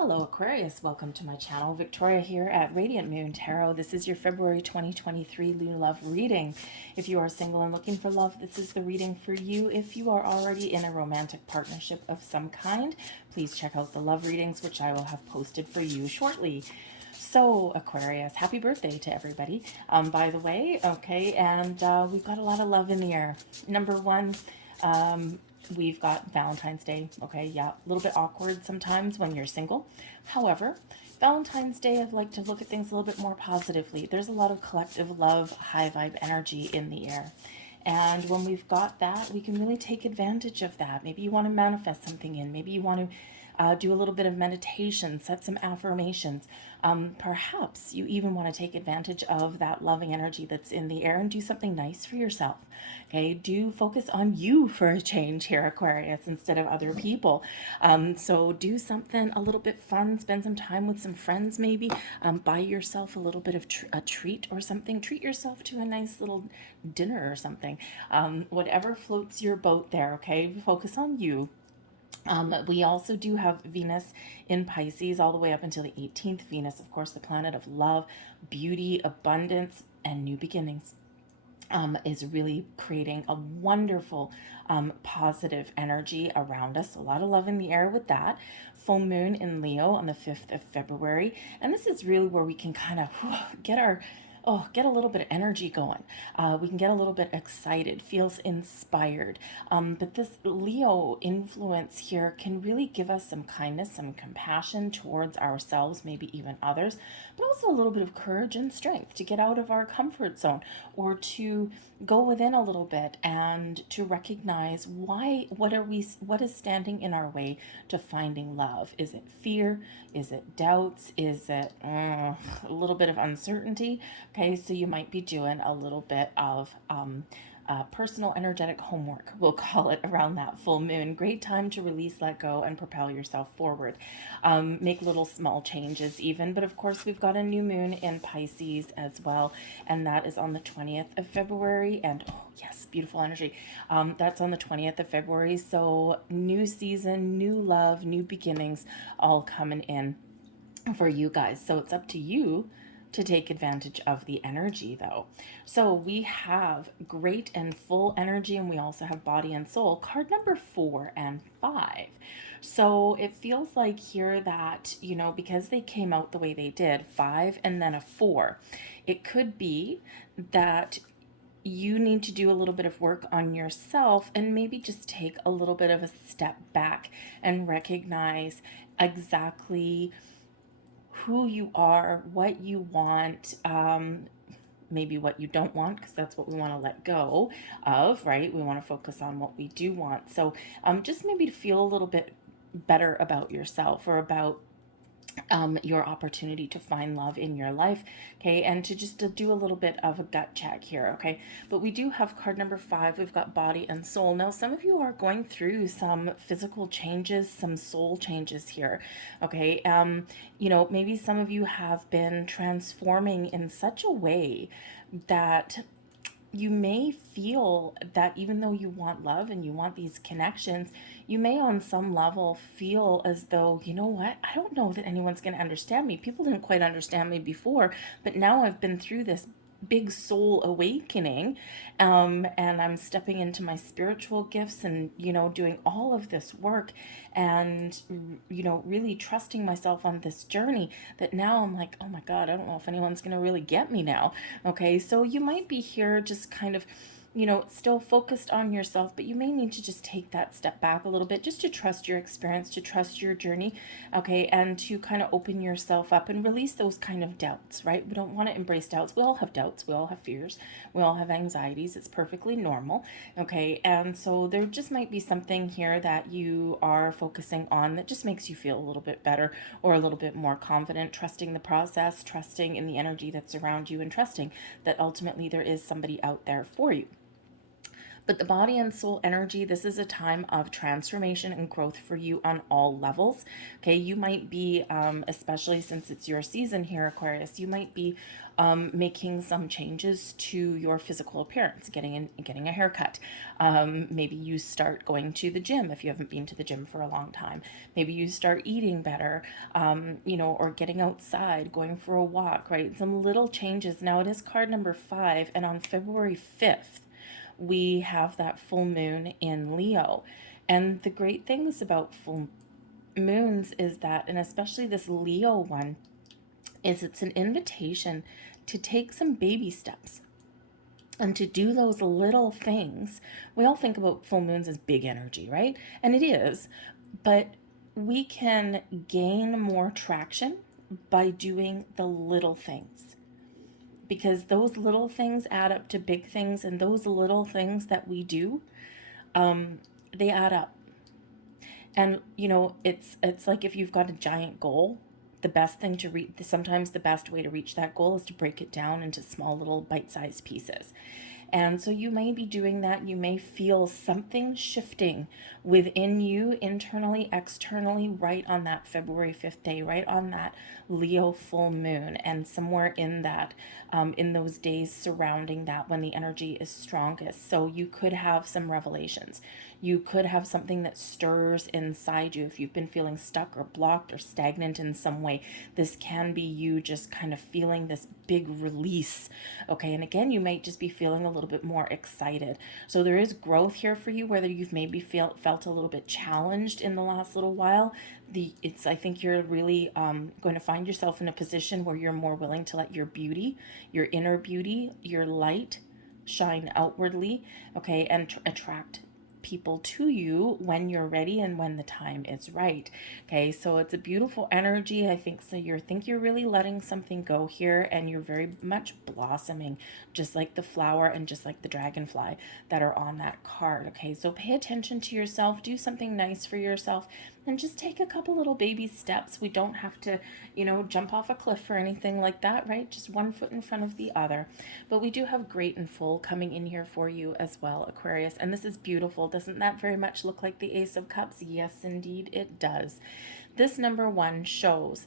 Hello Aquarius, welcome to my channel. Victoria here at Radiant Moon Tarot. This is your February 2023 Luna Love reading. If you are single and looking for love, this is the reading for you. If you are already in a romantic partnership of some kind, please check out the love readings, which I will have posted for you shortly. So Aquarius, happy birthday to everybody, by the way. Okay, and we've got a lot of love in the air. Number one, we've got Valentine's Day. Okay, yeah, a little bit awkward sometimes when you're single. However, Valentine's Day, I'd like to look at things a little bit more positively. There's a lot of collective love, high vibe energy in the air. And when we've got that, we can really take advantage of that. Maybe you want to manifest something in. Maybe you want to do a little bit of meditation, set some affirmations. Perhaps you even want to take advantage of that loving energy that's in the air and do something nice for yourself. Okay, do focus on you for a change here, Aquarius, instead of other people. So do something a little bit fun, spend some time with some friends maybe, buy yourself a little bit of a treat or something, treat yourself to a nice little dinner or something. Whatever floats your boat there, okay, focus on you. We also do have Venus in Pisces all the way up until the 18th. Venus, of course, the planet of love, beauty, abundance, and new beginnings. Is really creating a wonderful positive energy around us. A lot of love in the air with that. Full moon in Leo on the 5th of February. And this is really where we can kind of get a little bit of energy going. We can get a little bit excited, feels inspired. But this Leo influence here can really give us some kindness, some compassion towards ourselves, maybe even others, but also a little bit of courage and strength to get out of our comfort zone or to go within a little bit and to recognize what is standing in our way to finding love. Is it fear? Is it doubts? Is it a little bit of uncertainty? Okay, so you might be doing a little bit of personal energetic homework, we'll call it, around that full moon. Great time to release, let go, and propel yourself forward. Make little small changes even, but of course we've got a new moon in Pisces as well, and that is on the 20th of February, and oh yes, beautiful energy. That's on the 20th of February, so new season, new love, new beginnings, all coming in for you guys. So it's up to you to take advantage of the energy though. So we have great and full energy, and we also have body and soul, card number 4 and 5. So it feels like here that, because they came out the way they did, 5 and then a 4, it could be that you need to do a little bit of work on yourself and maybe just take a little bit of a step back and recognize exactly who you are, what you want, maybe what you don't want, because that's what we want to let go of, right? We want to focus on what we do want. So just maybe to feel a little bit better about yourself or about your opportunity to find love in your life, okay, and to do a little bit of a gut check here, okay. But we do have card number 5. We've got body and soul. Now some of you are going through some physical changes, some soul changes here, okay. Maybe some of you have been transforming in such a way that you may feel that even though you want love and you want these connections, you may on some level feel as though, you know what, I don't know that anyone's going to understand me. People didn't quite understand me before, but now I've been through this big soul awakening, and I'm stepping into my spiritual gifts and doing all of this work and really trusting myself on this journey, that now I'm like, oh my god, I don't know if anyone's gonna really get me now. Okay, so you might be here just kind of still focused on yourself, but you may need to just take that step back a little bit just to trust your experience, to trust your journey, okay, and to kind of open yourself up and release those kind of doubts, right? We don't want to embrace doubts. We all have doubts, we all have fears, we all have anxieties. It's perfectly normal, okay? And so there just might be something here that you are focusing on that just makes you feel a little bit better or a little bit more confident, trusting the process, trusting in the energy that's around you, and trusting that ultimately there is somebody out there for you. But the body and soul energy, this is a time of transformation and growth for you on all levels. Okay, you might be, especially since it's your season here, Aquarius, you might be making some changes to your physical appearance, getting a haircut. Maybe you start going to the gym if you haven't been to the gym for a long time. Maybe you start eating better, or getting outside, going for a walk, right? Some little changes. Now it is card number 5, and on February 5th, we have that full moon in Leo. And the great things about full moons is that, and especially this Leo one, is it's an invitation to take some baby steps and to do those little things. We all think about full moons as big energy, right? And it is, but we can gain more traction by doing the little things, because those little things add up to big things, and those little things that we do, they add up. And it's like if you've got a giant goal, the best thing to reach, sometimes the best way to reach that goal is to break it down into small little bite-sized pieces. And so you may be doing that. You may feel something shifting within you, internally, externally, right on that February 5th day, right on that Leo full moon. And somewhere in that, in those days surrounding that, when the energy is strongest. So you could have some revelations. You could have something that stirs inside you. If you've been feeling stuck or blocked or stagnant in some way, this can be you just kind of feeling this big release. Okay, and again, you might just be feeling a little bit more excited. So there is growth here for you, whether you've maybe felt a little bit challenged in the last little while. I think you're really going to find yourself in a position where you're more willing to let your beauty, your inner beauty, your light shine outwardly, okay, and attract people to you when you're ready and when the time is right. Okay, so it's a beautiful energy. I think so. You're really letting something go here, and you're very much blossoming, just like the flower and just like the dragonfly that are on that card. Okay, so pay attention to yourself, do something nice for yourself, and just take a couple little baby steps. We don't have to, jump off a cliff or anything like that, right? Just one foot in front of the other. But we do have great and full coming in here for you as well, Aquarius. And this is beautiful. Doesn't that very much look like the Ace of Cups? Yes, indeed, it does. This number 1 shows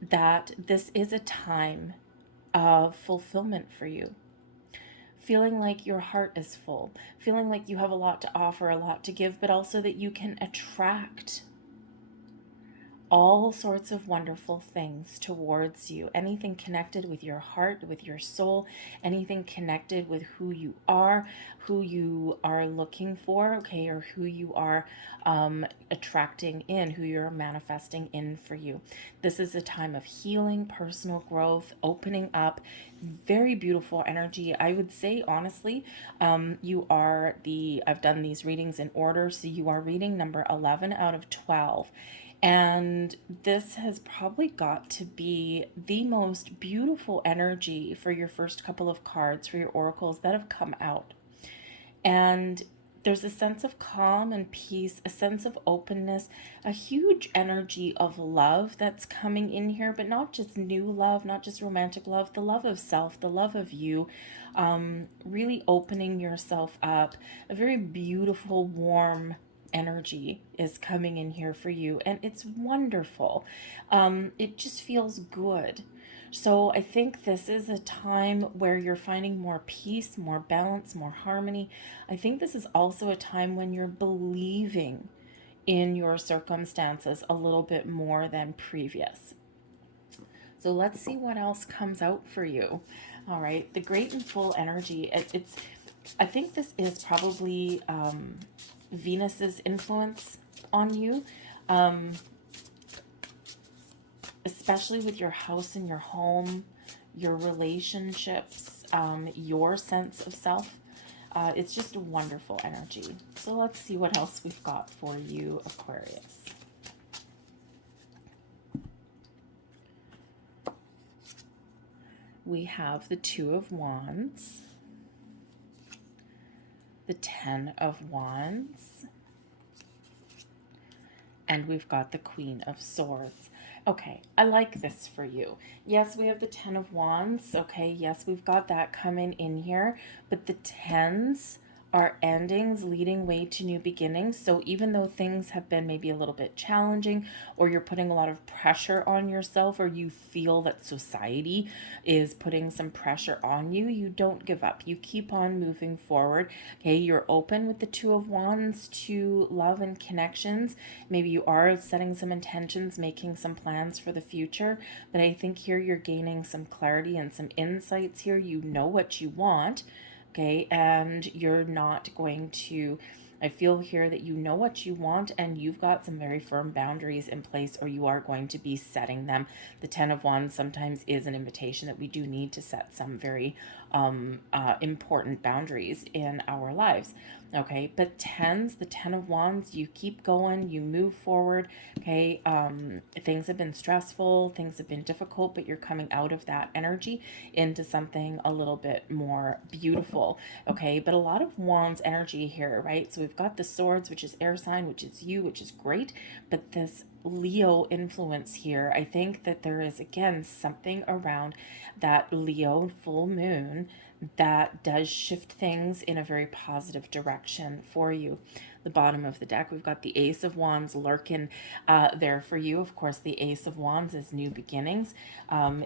that this is a time of fulfillment for you. Feeling like your heart is full, feeling like you have a lot to offer, a lot to give, but also that you can attract all sorts of wonderful things towards you. Anything connected with your heart, with your soul, anything connected with who you are looking for, okay, or who you are attracting in, who you're manifesting in for you. This is a time of healing, personal growth, opening up, very beautiful energy. I would say, honestly, I've done these readings in order, so you are reading number 11 out of 12. And this has probably got to be the most beautiful energy for your first couple of cards, for your oracles that have come out. And there's a sense of calm and peace, a sense of openness, a huge energy of love that's coming in here, but not just new love, not just romantic love, the love of self, the love of you, really opening yourself up. A very beautiful, warm energy is coming in here for you, and it's wonderful. It just feels good. So I think this is a time where you're finding more peace, more balance, more harmony. I think this is also a time when you're believing in your circumstances a little bit more than previous. So let's see what else comes out for you. All right, the great and full energy. I think this is probably Venus's influence on you, especially with your house and your home, your relationships, your sense of self. It's just a wonderful energy. So let's see what else we've got for you, Aquarius. We have the Two of Wands, the 10 of Wands, and we've got the Queen of Swords. Okay, I like this for you. Yes, we have the 10 of Wands. Okay, yes, we've got that coming in here, but the 10s are endings leading way to new beginnings. So even though things have been maybe a little bit challenging, or you're putting a lot of pressure on yourself, or you feel that society is putting some pressure on you, you don't give up. You keep on moving forward. Okay, you're open with the Two of Wands to love and connections. Maybe you are setting some intentions, making some plans for the future, but I think here you're gaining some clarity and some insights here. You know what you want, okay, and you're not going to, I feel here that you know what you want and you've got some very firm boundaries in place, or you are going to be setting them. The Ten of Wands sometimes is an invitation that we do need to set some very important boundaries in our lives. Okay, but the Ten of Wands, you keep going, you move forward. Okay, things have been stressful, things have been difficult, but you're coming out of that energy into something a little bit more beautiful. Okay, but a lot of Wands energy here, right? So we've got the Swords, which is air sign, which is you, which is great, but this Leo influence here, I think that there is again something around that Leo full moon that does shift things in a very positive direction for you. The bottom of the deck, we've got the Ace of Wands lurking there for you. Of course, the Ace of Wands is new beginnings,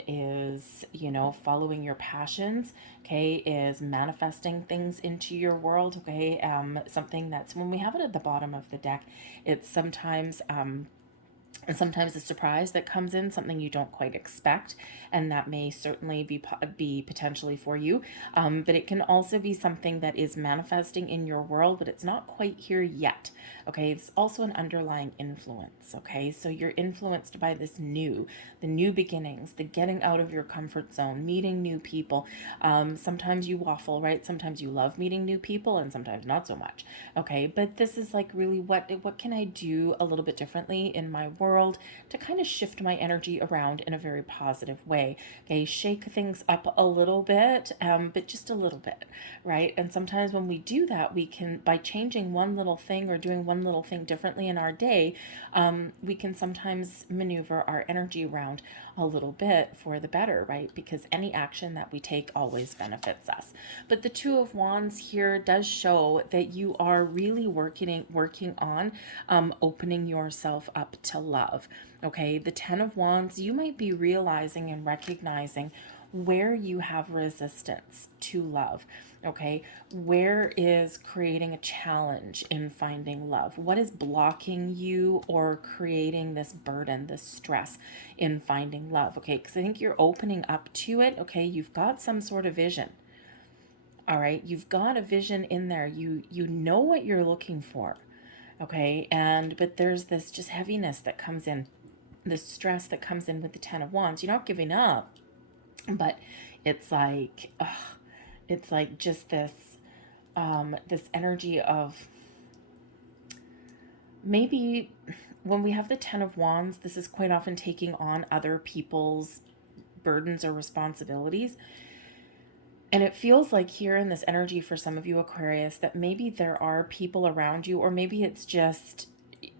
is, you know, following your passions, okay, is manifesting things into your world, okay, something that's, when we have it at the bottom of the deck, it's sometimes and sometimes a surprise that comes in, something you don't quite expect, and that may certainly be potentially for you. But it can also be something that is manifesting in your world, but it's not quite here yet. Okay, it's also an underlying influence. Okay, so you're influenced by this the new beginnings, the getting out of your comfort zone, meeting new people. Sometimes you waffle, right? Sometimes you love meeting new people, and sometimes not so much. Okay, but this is like really what can I do a little bit differently in my world to kind of shift my energy around in a very positive way. Okay, shake things up a little bit, but just a little bit, right? And sometimes when we do that, we can, by changing one little thing or doing one little thing differently in our day, we can sometimes maneuver our energy around a little bit for the better, right? Because any action that we take always benefits us. But the Two of Wands here does show that you are really working on opening yourself up to love. Okay, the Ten of Wands, you might be realizing and recognizing where you have resistance to love. Okay, where is creating a challenge in finding love? What is blocking you or creating this burden, this stress in finding love? Okay, because I think you're opening up to it. Okay, you've got some sort of vision. All right, you've got a vision in there. You know what you're looking for. Okay, but there's this just heaviness that comes in, this stress that comes in with the Ten of Wands. You're not giving up, but it's like, it's like just this, this energy of, maybe when we have the Ten of Wands, this is quite often taking on other people's burdens or responsibilities. And it feels like here in this energy for some of you Aquarius that maybe there are people around you, or maybe it's just,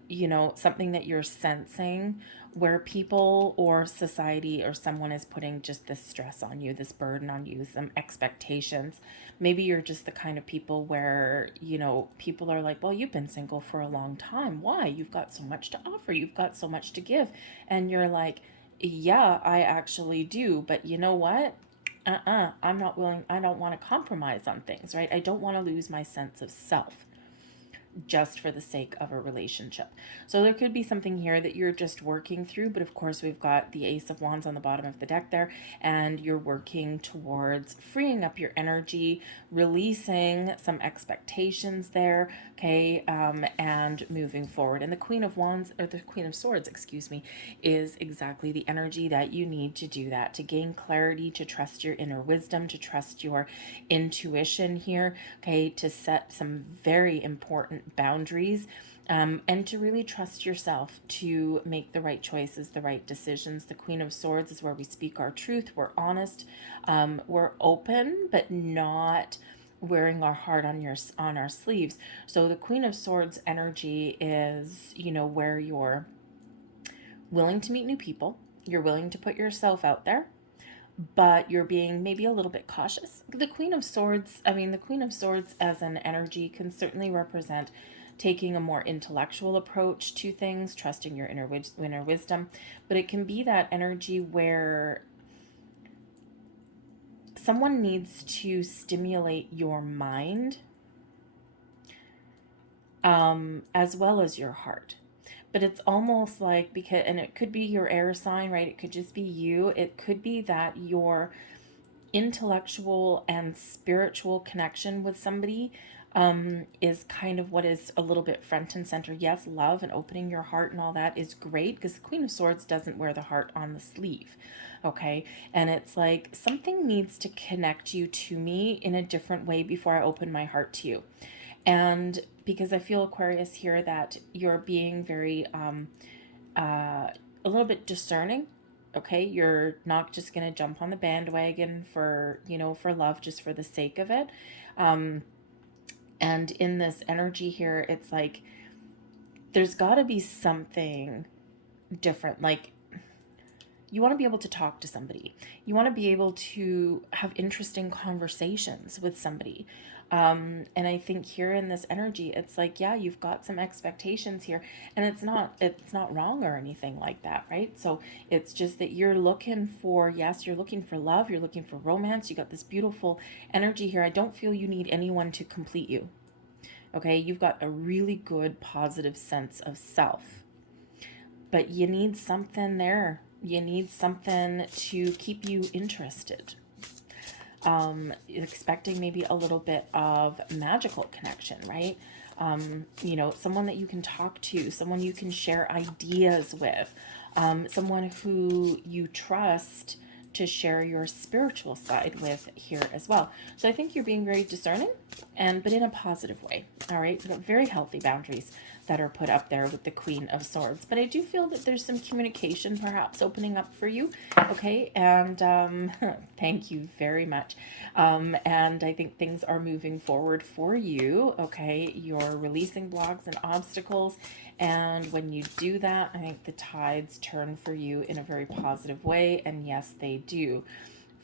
you know, something that you're sensing where people or society or someone is putting just this stress on you, this burden on you, some expectations. Maybe you're just the kind of people where, you know, people are like, well, you've been single for a long time. Why? You've got so much to offer. You've got so much to give. And you're like, yeah, I actually do. But you know what? I'm not willing. I don't want to compromise on things, right? I don't want to lose my sense of self just for the sake of a relationship. So there could be something here that you're just working through, but of course we've got the Ace of Wands on the bottom of the deck there, and you're working towards freeing up your energy, releasing some expectations there, okay, and moving forward. And the Queen of Wands, or the Queen of Swords, excuse me, is exactly the energy that you need to do that, to gain clarity, to trust your inner wisdom, to trust your intuition here, okay, to set some very important boundaries, and to really trust yourself to make the right choices, the right decisions. The Queen of Swords is where we speak our truth, we're honest, we're open, but not wearing our heart on our sleeves. So the Queen of Swords energy is, you know, where you're willing to meet new people, you're willing to put yourself out there, but you're being maybe a little bit cautious. The Queen of Swords, the Queen of Swords as an energy can certainly represent taking a more intellectual approach to things, trusting your inner wisdom, but it can be that energy where someone needs to stimulate your mind as well as your heart. But it's almost like, because, and it could be your air sign, right? It could just be you. It could be that your intellectual and spiritual connection with somebody is kind of what is a little bit front and center. Yes, love and opening your heart and all that is great, because the Queen of Swords doesn't wear the heart on the sleeve. Okay. And it's like something needs to connect you to me in a different way before I open my heart to you. And because I feel, Aquarius, here that you're being very a little bit discerning. Okay, you're not just going to jump on the bandwagon for, for love just for the sake of it. And in this energy here, it's like there's got to be something different. Like, you want to be able to talk to somebody. You want to be able to have interesting conversations with somebody. And I think here in this energy, it's like, yeah, you've got some expectations here, and it's not wrong or anything like that, right? So it's just that you're looking for, yes, you're looking for love, you're looking for romance. You got this beautiful energy here. I don't feel you need anyone to complete you. Okay, you've got a really good positive sense of self, but you need something there. You need something to keep you interested. Expecting maybe a little bit of magical connection, right? Someone that you can talk to, someone you can share ideas with, someone who you trust to share your spiritual side with here as well. So I think you're being very discerning, but in a positive way. All right, you've got very healthy boundaries that are put up there with the Queen of Swords. But I do feel that there's some communication perhaps opening up for you. Okay, and thank you very much. And I think things are moving forward for you. Okay, you're releasing blocks and obstacles. And when you do that, I think the tides turn for you in a very positive way. And yes, they do.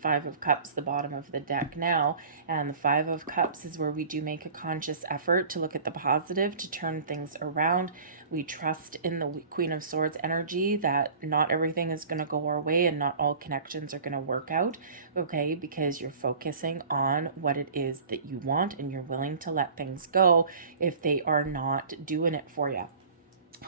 Five of Cups, the bottom of the deck now, and the Five of Cups is where we do make a conscious effort to look at the positive, to turn things around. We trust in the Queen of Swords energy that not everything is going to go our way and not all connections are going to work out, okay, because you're focusing on what it is that you want and you're willing to let things go if they are not doing it for you.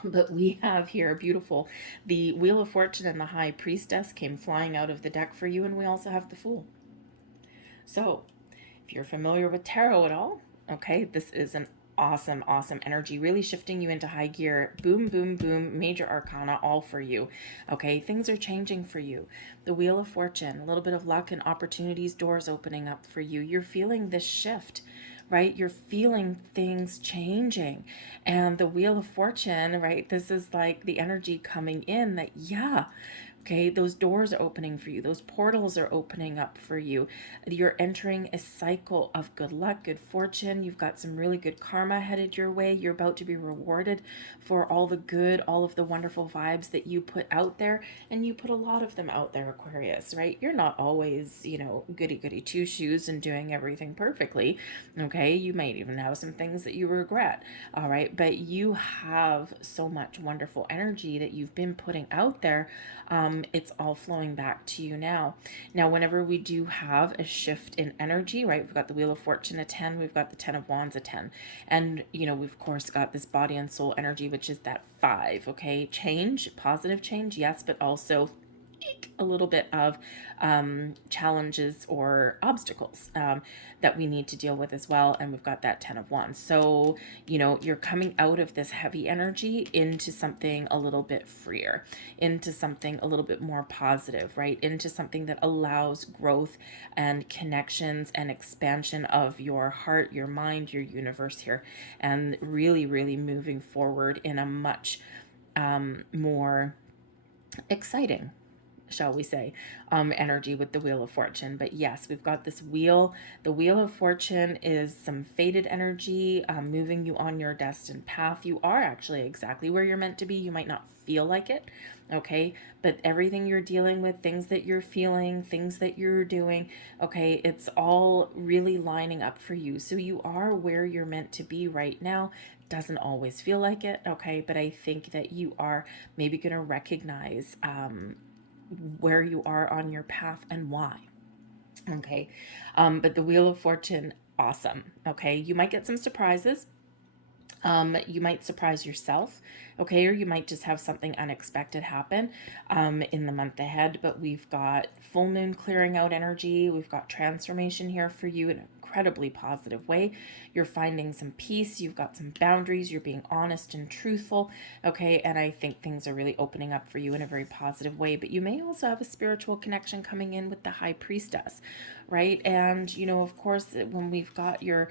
But we have here beautiful, the Wheel of Fortune and the High Priestess came flying out of the deck for you, and we also have the Fool. So if you're familiar with tarot at all, okay, this is an awesome energy, really shifting you into high gear. Boom, boom, boom, major arcana, all for you. Okay, things are changing for you. The Wheel of Fortune, a little bit of luck and opportunities, doors opening up for you. You're feeling this shift, right? You're feeling things changing. And the Wheel of Fortune, right? This is like the energy coming in that, yeah, okay, those doors are opening for you. Those portals are opening up for you. You're entering a cycle of good luck, good fortune. You've got some really good karma headed your way. You're about to be rewarded for all the good, all of the wonderful vibes that you put out there. And you put a lot of them out there, Aquarius, right? You're not always, goody two shoes and doing everything perfectly. Okay, you might even have some things that you regret. All right, but you have so much wonderful energy that you've been putting out there. It's all flowing back to you now. Now, whenever we do have a shift in energy, right, we've got the Wheel of Fortune a 10, we've got the 10 of Wands a 10. And, we've of course got this body and soul energy, which is that 5, okay? Change, positive change, yes, but also a little bit of challenges or obstacles that we need to deal with as well. And we've got that 10 of Wands. So, you're coming out of this heavy energy into something a little bit freer, into something a little bit more positive, right? Into something that allows growth and connections and expansion of your heart, your mind, your universe here, and really, really moving forward in a much more exciting shall we say, energy with the Wheel of Fortune. But yes, we've got this wheel. The Wheel of Fortune is some fated energy, moving you on your destined path. You are actually exactly where you're meant to be. You might not feel like it, okay? But everything you're dealing with, things that you're feeling, things that you're doing, okay, it's all really lining up for you. So you are where you're meant to be right now. Doesn't always feel like it, okay? But I think that you are maybe going to recognize where you are on your path and why. Okay. But the Wheel of Fortune, awesome. Okay. You might get some surprises. You might surprise yourself, okay, or you might just have something unexpected happen in the month ahead. But we've got full moon clearing out energy. We've got transformation here for you in an incredibly positive way. You're finding some peace. You've got some boundaries. You're being honest and truthful, okay, and I think things are really opening up for you in a very positive way. But you may also have a spiritual connection coming in with the High Priestess, right? And, you know, of course, when we've got your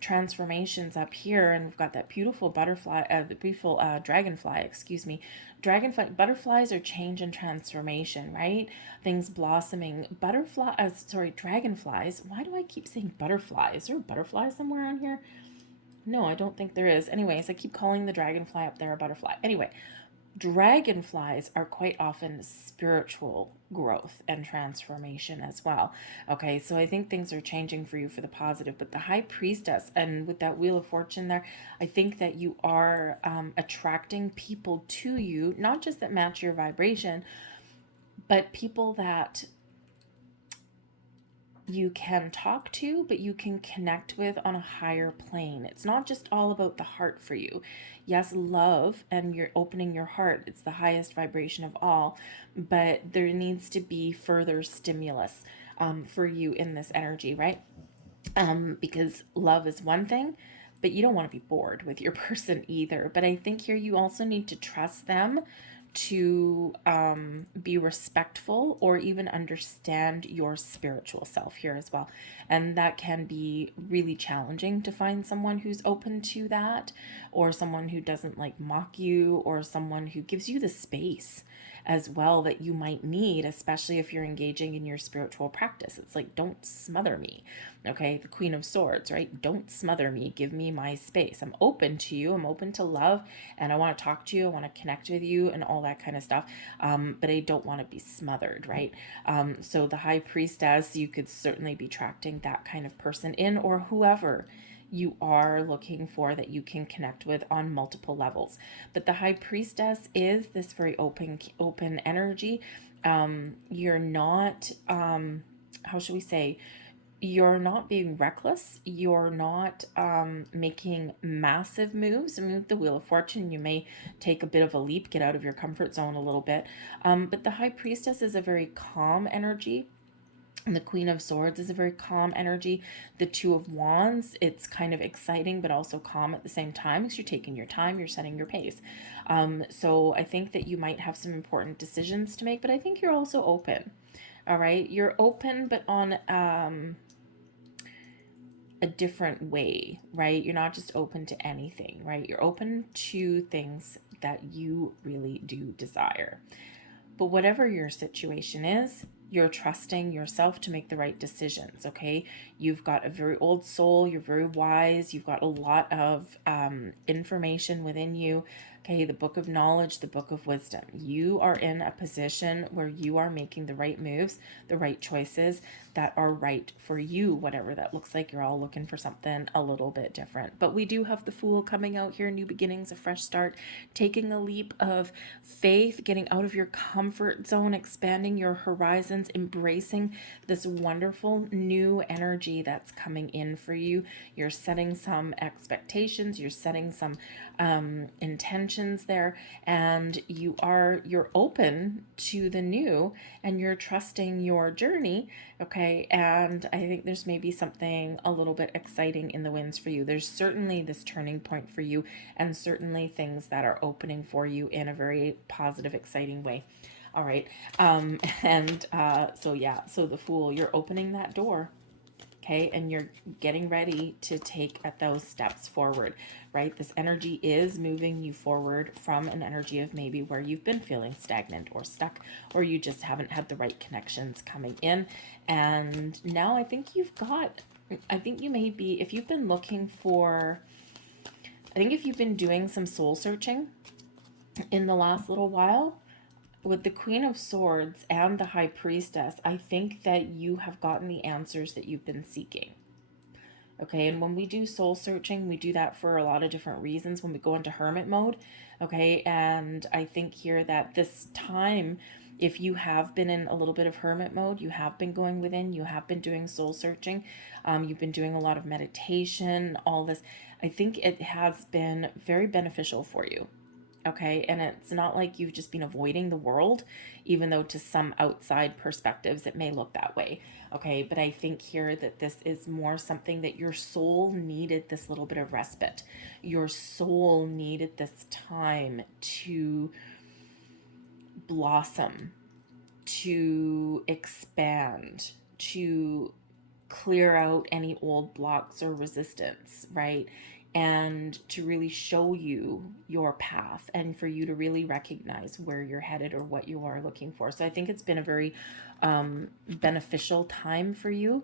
transformations up here, and we've got that beautiful butterfly, the beautiful dragonfly, excuse me. Dragonfly, butterflies are change and transformation, right? Things blossoming. Dragonflies. Why do I keep saying butterflies? Is there a butterfly somewhere on here? No, I don't think there is. Anyways, I keep calling the dragonfly up there a butterfly. Anyway, dragonflies are quite often spiritual growth and transformation as well. Okay, so I think things are changing for you for the positive. But the High Priestess, and with that Wheel of Fortune there, I think that you are attracting people to you, not just that match your vibration, but people that you can talk to, but you can connect with on a higher plane. It's not just all about the heart for you. Yes, love, and you're opening your heart, it's the highest vibration of all, but there needs to be further stimulus for you in this energy, right? Because love is one thing, but you don't want to be bored with your person either. But I think here you also need to trust them to be respectful or even understand your spiritual self here as well. And that can be really challenging to find someone who's open to that, or someone who doesn't like mock you, or someone who gives you the space as well that you might need, especially if you're engaging in your spiritual practice. It's like, don't smother me. Okay, the Queen of Swords, right? Don't smother me. Give me my space. I'm open to you. I'm open to love, and I want to talk to you. I want to connect with you and all that kind of stuff. But I don't want to be smothered, right? So the High Priestess, you could certainly be attracting that kind of person in, or whoever you are looking for that you can connect with on multiple levels. But the High Priestess is this very open energy. You're not, how should we say, you're not being reckless. You're not making massive moves. I mean, with the Wheel of Fortune, you may take a bit of a leap, get out of your comfort zone a little bit. But the High Priestess is a very calm energy. And the Queen of Swords is a very calm energy. The Two of Wands, it's kind of exciting, but also calm at the same time, because you're taking your time, you're setting your pace. So I think that you might have some important decisions to make, but I think you're also open. All right. You're open, but on a different way, right? You're not just open to anything, right? You're open to things that you really do desire. But whatever your situation is, you're trusting yourself to make the right decisions, okay? You've got a very old soul, you're very wise, you've got a lot of information within you, okay? The book of knowledge, the book of wisdom. You are in a position where you are making the right moves, the right choices that are right for you, whatever that looks like. You're all looking for something a little bit different. But we do have the Fool coming out here, new beginnings, a fresh start, taking a leap of faith, getting out of your comfort zone, expanding your horizons, embracing this wonderful new energy that's coming in for you. You're setting some expectations, you're setting some intentions there, and you're open to the new, and you're trusting your journey, okay? And I think there's maybe something a little bit exciting in the winds for you. There's certainly this turning point for you, and certainly things that are opening for you in a very positive, exciting way. All right. So yeah, so the Fool, you're opening that door. Okay, and you're getting ready to take those steps forward, right? This energy is moving you forward from an energy of maybe where you've been feeling stagnant or stuck, or you just haven't had the right connections coming in. And now I think you may be, if you've been looking for, I think if you've been doing some soul searching in the last little while, with the Queen of Swords and the High Priestess, I think that you have gotten the answers that you've been seeking. Okay, and when we do soul searching, we do that for a lot of different reasons when we go into hermit mode. Okay, and I think here that this time, if you have been in a little bit of hermit mode, you have been going within, you have been doing soul searching, you've been doing a lot of meditation, all this, I think it has been very beneficial for you. Okay, and it's not like you've just been avoiding the world, even though to some outside perspectives it may look that way. Okay, but I think here that this is more something that your soul needed, this little bit of respite. Your soul needed this time to blossom, to expand, to clear out any old blocks or resistance, right? And to really show you your path and for you to really recognize where you're headed or what you are looking for. So I think it's been a very beneficial time for you,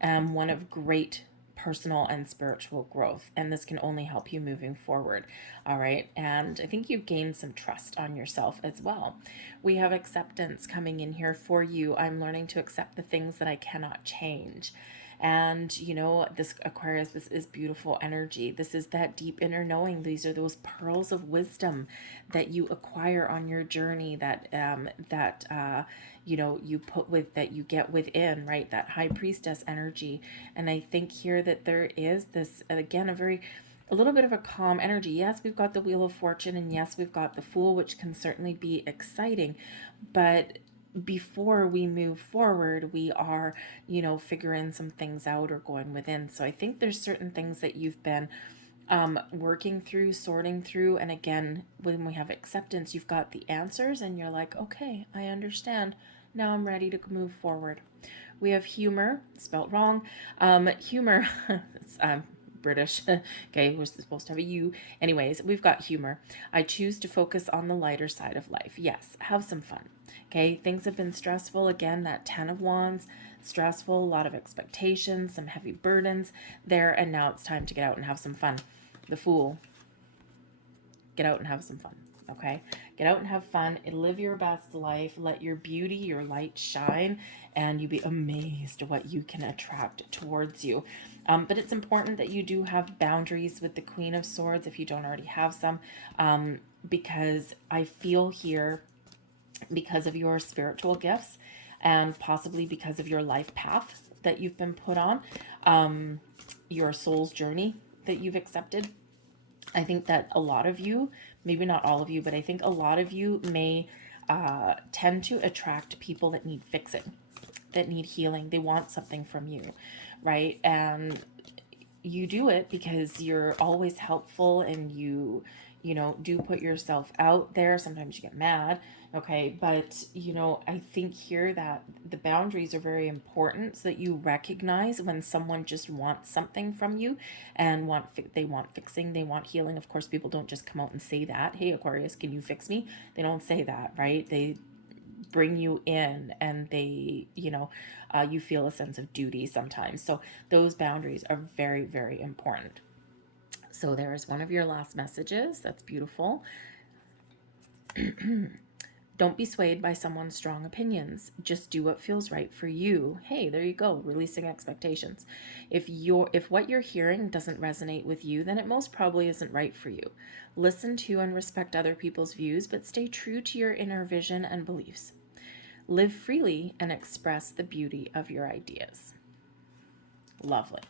one of great personal and spiritual growth, and this can only help you moving forward. All right, and I think you've gained some trust on yourself as well. We have acceptance coming in here for you. I'm learning to accept the things that I cannot change. And you know, this Aquarius, this is beautiful energy. This is that deep inner knowing. These are those pearls of wisdom that you acquire on your journey, that you know, you put with, that you get within, right? That High Priestess energy. And I think here that there is this, again, a little bit of a calm energy. Yes, we've got the Wheel of Fortune, and yes, we've got the Fool, which can certainly be exciting, but before we move forward, we are, you know, figuring some things out or going within. So I think there's certain things that you've been working through, sorting through. And again, when we have acceptance, you've got the answers and you're like, okay, I understand. Now I'm ready to move forward. We have humor, spelt wrong. Humor, it's British. Okay, we're supposed to have a U. Anyways, we've got humor. I choose to focus on the lighter side of life. Yes, have some fun. Okay, things have been stressful. Again, that 10 of Wands, stressful, a lot of expectations, some heavy burdens there, and now it's time to get out and have some fun. The Fool, get out and have some fun. Okay, get out and have fun and live your best life. Let your beauty, your light shine, and you'll be amazed at what you can attract towards you. But it's important that you do have boundaries with the Queen of Swords if you don't already have some, because I feel here, because of your spiritual gifts and possibly because of your life path that you've been put on, your soul's journey that you've accepted, I think that a lot of you, maybe not all of you, but I think a lot of you may tend to attract people that need fixing, that need healing. They want something from you, right? And you do it because you're always helpful and you know, do put yourself out there. Sometimes you get mad, okay? But, you know, I think here that the boundaries are very important so that you recognize when someone just wants something from you and they want fixing, they want healing. Of course, people don't just come out and say that. Hey, Aquarius, can you fix me? They don't say that, right? They bring you in and they, you know, you feel a sense of duty sometimes. So those boundaries are very, very important. So there is one of your last messages. That's beautiful. Don't be swayed by someone's strong opinions. Just do what feels right for you. Hey, there you go, releasing expectations. If what you're hearing doesn't resonate with you, then it most probably isn't right for you. Listen to and respect other people's views, but stay true to your inner vision and beliefs. Live freely and express the beauty of your ideas. Lovely.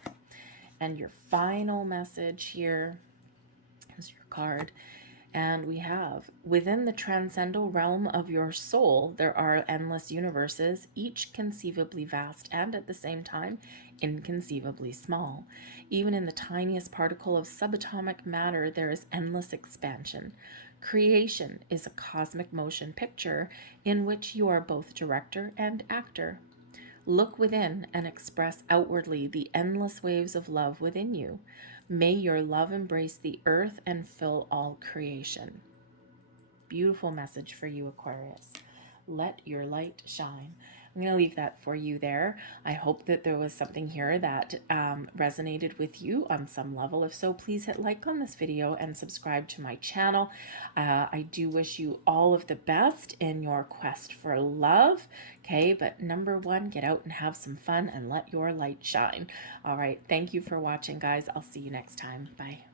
And your final message here is your card. And we have, within the transcendental realm of your soul, there are endless universes, each conceivably vast and at the same time inconceivably small. Even in the tiniest particle of subatomic matter, there is endless expansion. Creation is a cosmic motion picture in which you are both director and actor. Look within and express outwardly the endless waves of love within you. May your love embrace the earth and fill all creation. Beautiful message for you, Aquarius. Let your light shine. I'm going to leave that for you there. I hope that there was something here that resonated with you on some level. If so, please hit like on this video and subscribe to my channel. I do wish you all of the best in your quest for love. Okay, but number one, get out and have some fun and let your light shine. All right, thank you for watching, guys. I'll see you next time. Bye.